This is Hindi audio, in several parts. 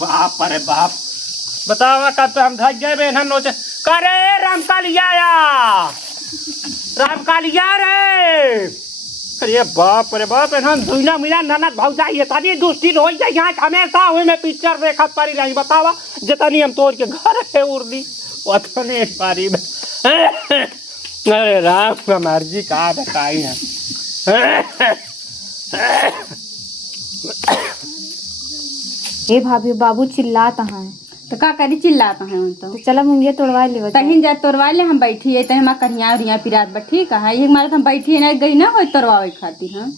बाप अरे बाप बतावा कब तो हम धज गए बेहन नोचे करे रामकालिया रे। अरे बाप रे बाप एहन दुइना मिला ननद भौजाई तनी दोस्ती हो जाए यहाँ हमेशा हुए में पिक्चर देखा पारी रही बतावा जितनी हम तोड़ के घर है उर्दी उतने पारी अरे राम का मर्जी का बताई है। ए भाभी बाबू चिल्लाता है तो का करी चिल्लाता है उन तो चला मुंगे तोड़वा ले तहिन जा तोड़वा ले हम बैठी है तहिन करिया उरिया पिरात बा ठीक है एक मारे हम बैठी है ना गई ना हो तोड़वावे खातिर हम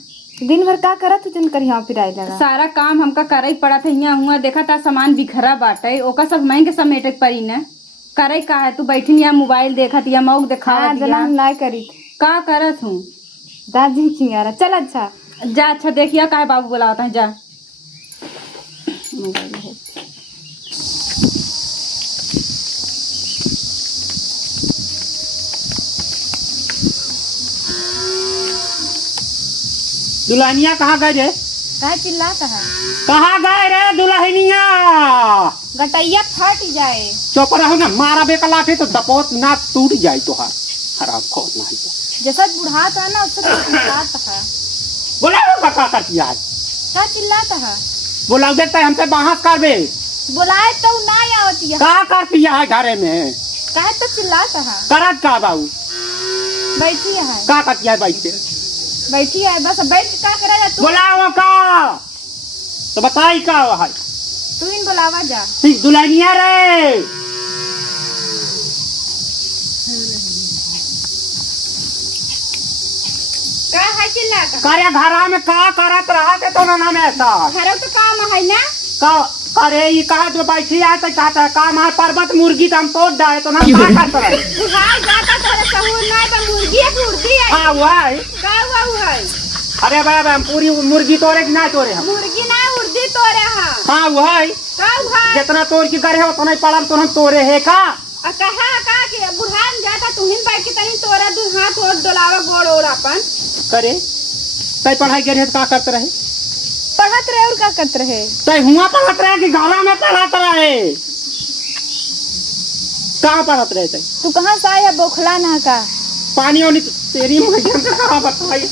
दिन भर का करत जन करिया पिराई लगा सारा काम हमका करे पड़ा था यहाँ हुआ देखा था सामान बिखरा बाटे ओका सब महंगे समेटे पड़ी ना करे का है तू बैठी या मोबाइल देखत या मौक देखा जन्म लाए करी का करत हूँ दादी चिंगारा चल अच्छा जा अच्छा देखिया का बाबू बुलाता है जा मोबाइल है दुल्हनिया कहाँ गए रे? का चिल्लाता है कहाँ गए रे दुल्हनिया? गटैया फट जाए चुप रहो ना मारा बेकला थे तो दपोत ना टूट जाए तो हराम खोल नहीं जैसा बुढ़ाता है ना उससे चिल्लाता है बोला का करती है का चिल्लाता है बोला देता है हमसे बहस करबे बुलाए तो ना आवती है का करती है घरे में काहे तो चिल्लाता है करत का बाबू बैठी है का करती है बैठे बैठी है बस बैठ का करा जा तू बोलाओ का तो बताई का है तू इन बुलावा जा दुल्हनिया रे का है चिल्लाता करे घरा में का करत रहा के तो ना में ऐसा घरों तो काम है ना का करे ये कहा जो बैठी है तो कहता है काम है पर्वत मुर्गी तो हम तोड़ डाले तो ना का करता है बुढ़ाई जाता तोरे सहूर ना तो मुर्गी है मुर्गी है हां वही का हुआ है अरे भाई हम पूरी मुर्गी तोड़े कि ना तोड़े हम मुर्गी ना उर्दी तोरे हां हां वही का हुआ जितना तोड़ के करे हो उतना ही पड़म तो हम तोड़े है का कहा का के बुढ़ान जाता तू हिन बैठ के तनी तोरा दू हाथ और डोलावा गोड़ और अपन करे तय पढ़ाई करे तो का करते रहे पढ़त रहे और का करत रहे तय हुआ पढ़त रहे कि घरा में पढ़त रहे कहाँ पढ़त रहे तय तू कहां से आया बोखला ना का पानी वानी तेरी मैडम का कहाँ बताई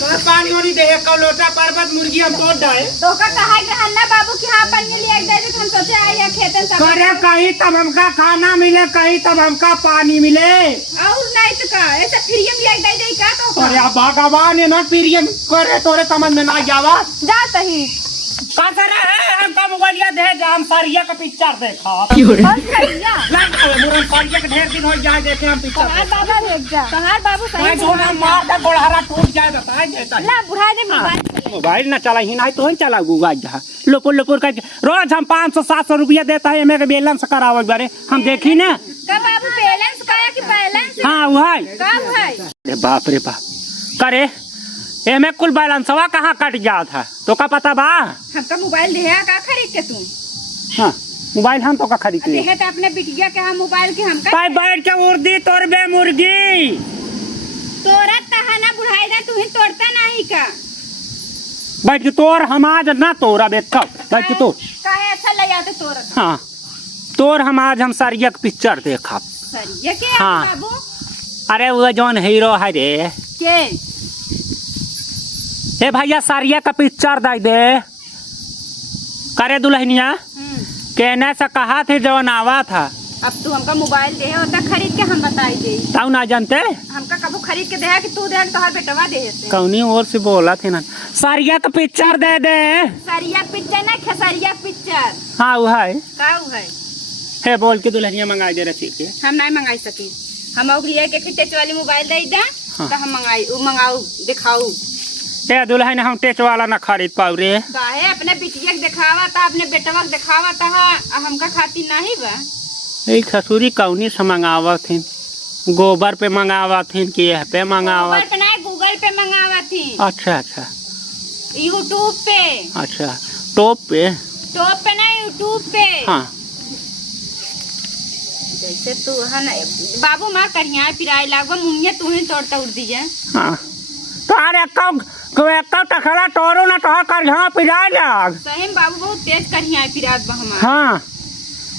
तो पानी वानी दे एक लोटा पर्वत मुर्गी हम तोड़ डाले तो का कहा कि हन्ना बाबू की हां पानी ले एक दे हम सोचे आया खेतन सब करे कहीं तब हमका खाना मिले कहीं तब हमका पानी मिले और नहीं तो का ऐसे फ्रीम ले एक दे का तो अरे भगवान ने ना प्रियम करे तोरे समझ में ना जावा जा तही का कर है हमका मोबाइलिया दे जा हम सारिया का पिक्चर देखा और सैया ना मुरन सारिया के ढेर दिन हो जाए देखे हम पिक्चर कहार बाबा देख जा कहार बाबू मैं सही जोना मार का गोड़हारा टूट जाए बताए देता ला बुढ़ा दे मोबाइल मोबाइल ना चला ही नहीं तो ही चला गूगा जा लोपुर लोपुर करके रोज हम 500-700 रुपया देता है मेरे बैलेंस करावे बारे हम देखी ना का बाबू बैलेंस करा कि बैलेंस हाँ वही का है अरे बाप रे बाप करे एमे कुल बैलेंसवा कहाँ कट गया था तो का पता बा हमका मोबाइल दे का खरीद के तू हाँ मोबाइल हम तो का खरीद के देहे त अपने बिटिया के हम मोबाइल के हमका भाई बैठ के उर्दी तोड़बे मुर्गी तोरा तहाना बुढ़ाई दे तू ही तोड़ता नहीं का बैठ के तोड़ हम आज ना तोड़ा बेटा बैठ के तोड़ काहे अच्छा ले जाते तोरा हाँ तोड़ हम आज हम सारिया के पिक्चर देखा सर ये के हाँ। बाबू अरे वो जौन हीरो है रे के ए भैया सारिया का पिक्चर दे दे करे दुल्हनिया कहने से कहा थे जौन आवा था अब तू हमका मोबाइल दे होता खरीद के हम बताई दे ताऊ ना जानते हमका कबू खरीद के दे कि तू दे तोहर बेटवा दे से कौनी और से बोला थे ना सारिया का पिक्चर दे दे सरिया पिक्चर ना खेसरिया पिक्चर हाँ वो है का है हे बोल के दुल्हनिया मंगा दे रही थी हम नहीं मंगाई सकी हम और लिए के टच वाली मोबाइल दे दा हाँ। तो हम मंगाऊ दिखाऊ ए दुल्हन हम टच वाला ना खरीद पाऊ रे काहे अपने बिटिया के दिखावा था अपने बेटवा के दिखावा था हमका खातिर नहीं बा एक ससुरी कौनी से मंगावा थी गोबर पे मंगावा थी कि यह पे मंगावा गूगल पे नहीं गूगल पे मंगावा थी अच्छा अच्छा यूट्यूब पे अच्छा टॉप पे नहीं यूट्यूब पे हाँ जैसे तू है ना बाबू माँ कढ़िया पिराई लागवा मुंगे तू ही तोड़ता उड़ दिए हाँ तो अरे तो एक टखला तोरो ना तो कर यहाँ पिला जाग। सही में बाबू बहुत तेज करिया पिरात बा हमार। हाँ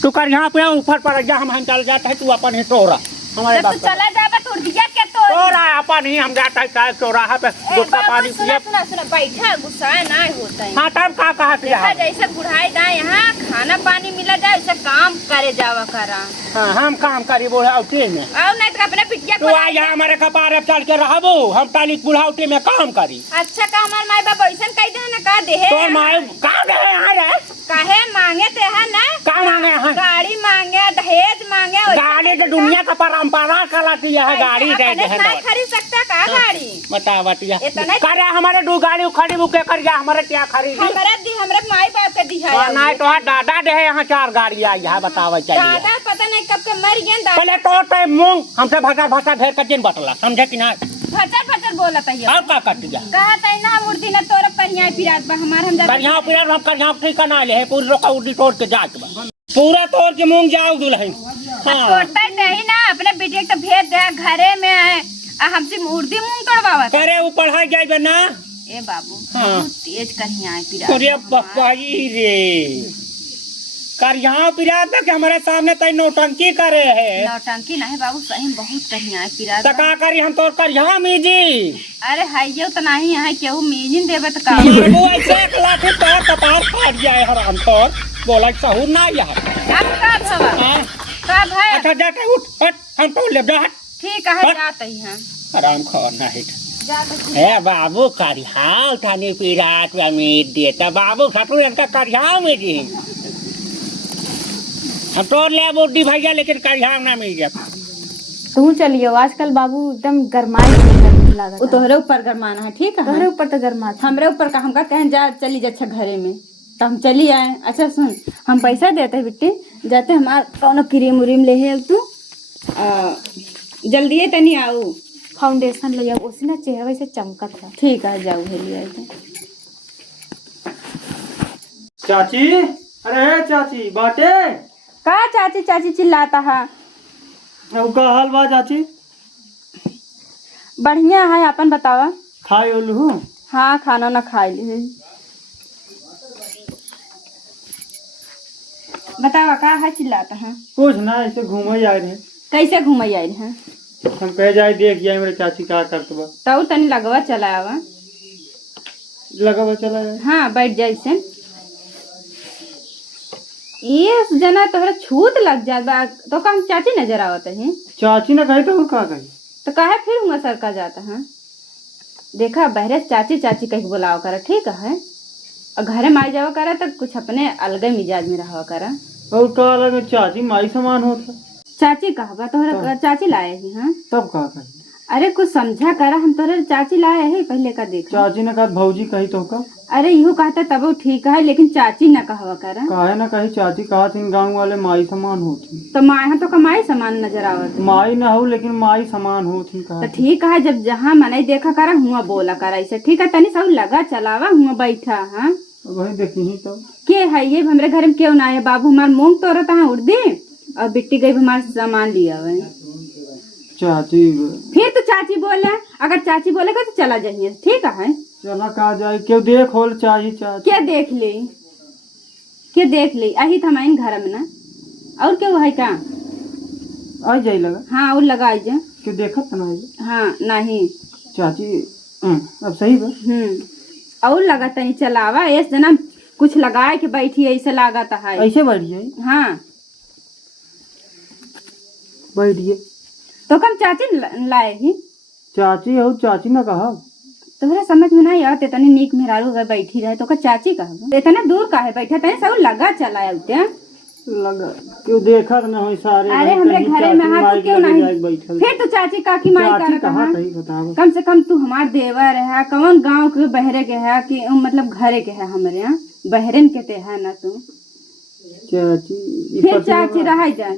तू कर यहाँ पे ऊपर पर जा, हम चल जाते है, तू अपन ही तोरा हमारे जब तू चला जाबा तो दिया क्या तोरा अपन ही हम जाता है चौराहा पे गुटखा पानी पिए। सुना सुना बैठा गुस्सा ना होता है। हाँ तब का कहा देखा जैसे बुढ़ाई दा यहाँ खाना पानी मिला जाए वैसे काम करे जावा करा। हाँ हम काम करी बोले औटी में और नहीं तो अपने पिटिया तू आ यहाँ हमारे कपार चल के रहबो, हम ताली बुढ़ाउटी में काम करी। अच्छा का हमार माई बाप ऐसा कह दे ना का दे है तो माय का दे यहाँ रे काहे मांगे ते है ना का मांगे हैं? गाड़ी मांगे दहेज मांगे गाड़ी तो दुनिया का परंपरा कहलाती है, गाड़ी दे दे नहीं खरीद सकता का गाड़ी बता बतिया इतना करे हमारे दो गाड़ी खड़ी बुके कर जा हमारे क्या खरीदी हमरा दी हमरा माई बाप के दी है नहीं तो दादा दे यहाँ 4 गाड़ी आई है बतावा चाहिए। दादा पता नहीं कब के मर गए दादा पहले तो पे मूंग हमसे भाषा भाषा भेड़ कर दिन बटला समझे कि ना फटर फटर बोलत है और का कर दिया कहा तै ना मूर्ति न तोर कन्या पिरात बा हमार हम कर यहाँ पिरा हम कर यहाँ ठीक ना ले पूरी रोका उड़ी तोड़ के जात बा पूरा तोड़ के मूंग जाओ दुल्हन। हां तोड़ता नहीं ना अपने बेटे के भेज दे घरे में है हमसे मूर्ति मूंग तोड़वावत करे वो पढ़ाई जाए बना ए बाबू हाँ। बहुत तेज कन्या पिरात अरे पपाई रे कर यहाँ पिरा तक हमारे सामने तय नौटंकी करे है नौटंकी नहीं बाबू सही में बहुत कन्या पिरात तका करी हम तोड़ कर यहाँ मीजी अरे हाइयो तो नहीं है केहू मीजिन देवे तो का वो ऐसे एक लाठी तो कपार फाट जाए हराम तोड़ बोला सहूर ना यार अब का भवा हाँ कब है अच्छा जाते उठ हट हम तो ले जा ठीक है जाते ही हैं आराम खाओ ना हिट जाते हे बाबू करिहाव थाने पिरात में मीट देता बाबू खटू इनका करिहाव में दी हम तो ले बोडी भैया लेकिन करिहाव ना मिल जाता। तू चलिए आजकल बाबू एकदम गरमाए लागत वो तोहरे ऊपर गरमाना है ठीक है तोहरे ऊपर तो गरमा था। हमरे ऊपर का हमका कहें जा चली जा अच्छा घरे में तो हम चली आए। अच्छा सुन हम पैसा देते हैं बिट्टी जाते हमार कौनो क्रीम उरीम ले है तू जल्दी तनी आओ फाउंडेशन ले जाओ उसी ना चेहरा से चमकत था। ठीक है जाओ ले आए चाची अरे चाची बाटे का चाची चाची चिल्लाता है का हाल बा चाची बढ़िया है अपन बतावा खाए ओलू हाँ खाना ना खाई ली बतावा का है चिल्लाता है कुछ ना ऐसे घूमे आए रहे कैसे घूम आये हैं हम कह जाए देख जाए मेरे चाची का करत बा तो तनी लगवा चला आवा लगा बा चला जाए हाँ बैठ जाए से ये जना तोहरा छूत लग जात बा तो का हम चाची नजर आवत है चाची ने कही तो और का कही तो काहे फिर हुआ सरका जाता है देखा बहरे चाची चाची कहीं बुलाओ करा ठीक है और घरे में आ जावा करा तो कुछ अपने अलग मिजाज में रहा करा और का लगे चाची माई समान होता चाची कहबा तोहरा चाची लाए ही हाँ तब का कही अरे कुछ समझा करा हम तोहरे चाची लाए है पहले का देखा चाची ने कहा भौजी कही तो का अरे यूँ कहता तब वो ठीक है लेकिन चाची न कहवा करा काहे ना कही चाची कहा थी गाँव वाले माई समान होती तो माँ तो कमाई समान नजर आवत है। माई ना हो लेकिन माई समान होती तो कहा ठीक है जब जहाँ मनाई देखा करा हुआ बोला करा ऐसे ठीक है तनी सब लगा चलावा हुआ बैठा हाँ वही देखी ही तब के है ये हमरे घर में क्यों ना है बाबू हमार मूंग तोड़ता है उड़दी और बिट्टी गई हमारे सामान लिया हुआ चाची फिर तो चाची बोले अगर चाची बोलेगा तो चला जाइए ठीक है चला कहा जाए क्यों देख होल चाची चाची क्या देख ली अही था मैं घर में ना और क्यों है का आ जाए लगा हाँ और लगा जा क्यों देखत ना है हाँ नहीं चाची अब सही बा और लगा तनी चलावा ऐसे जना कुछ लगाए के बैठी ऐसे लागत है ऐसे बैठिए हाँ बैठिए तो कम चाची लाए ही चाची हो चाची ना कहा तोहरा समझ में नहीं आते तनी नीक मेहरारू अगर बैठी रहे तो का चाची कहा इतना दूर काहे बैठा तनी सब लगा चला उते लगा क्यों देखत ना हो सारे अरे हमरे घरे में हाथ क्यों नहीं बैठल फिर तो चाची काकी माई चाची का कहा सही बताओ कम से कम तू हमार देवर है कौन गांव के बहरे के है कि मतलब घरे के है हमारे यहाँ बहरे के ते है ना तू चाची फिर चाची रह जाए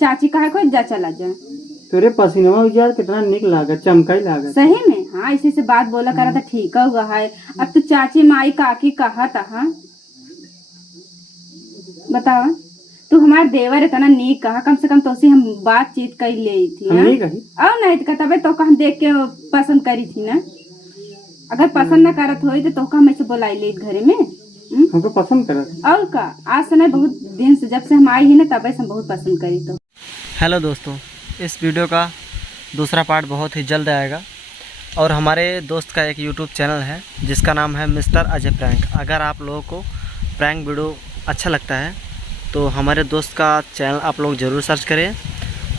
चाची कहा को जा चला जाए तेरे पसीनवा यार कितना निक लागत चमकाई लागत सही में हाँ इसी से बात बोला करा था ठीक हुआ है अब तो चाची माई काकी कहा था हाँ बतावा तू हमारे देवर इतना नीक कहा कम से कम तो हम बातचीत कर ले थी हम नहीं कही और नहीं तो तबे तो हम देख के पसंद करी थी ना अगर पसंद ना करत होई तो तोका मैं से बोलाई ले घरे में। हमको पसंद करत। और का आज से नहीं, बहुत दिन से जब से हम आई ही ना तब से हम बहुत पसंद करी। तो हेलो दोस्तों, इस वीडियो का दूसरा पार्ट बहुत ही जल्द आएगा और हमारे दोस्त का एक यूट्यूब चैनल है जिसका नाम है मिस्टर अजय प्रैंक। अगर आप लोगों को प्रैंक वीडियो अच्छा लगता है तो हमारे दोस्त का चैनल आप लोग ज़रूर सर्च करें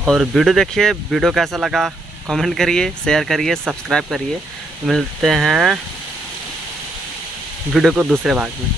और वीडियो देखिए। वीडियो कैसा लगा कमेंट करिए, शेयर करिए, सब्सक्राइब करिए। मिलते हैं वीडियो को दूसरे भाग में।